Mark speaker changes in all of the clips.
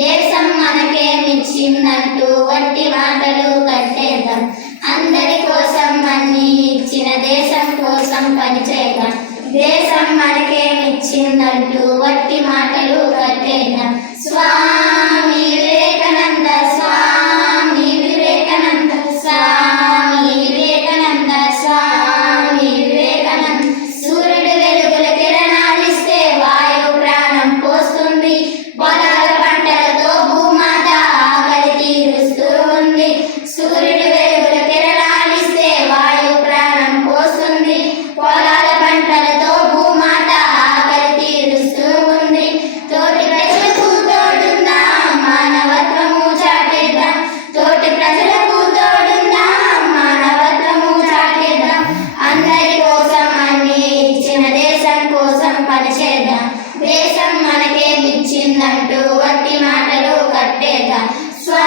Speaker 1: దేశం మనకేమిచ్చిందంటూ వట్టి మాటలు కట్టేద్దాం అందరి కోసం అన్ని ఇచ్చిన దేశం కోసం పనిచేద్దాం. దేశం మనకేమిచ్చిందంటూ వట్టి మాటలు కట్టేద్దాం స్వా మనకేమిచ్చిందంటూ వట్టి మాటలు కట్టేద్దాం స్వా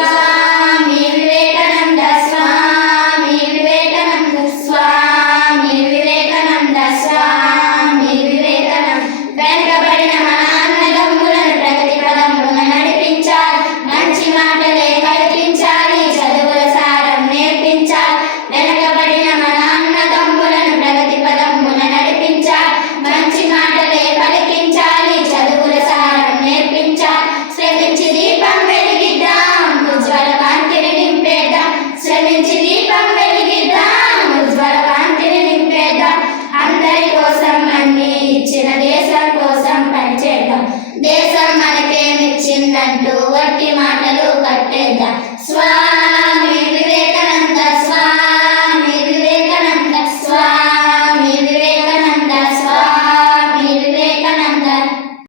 Speaker 1: కట్టేద్దాం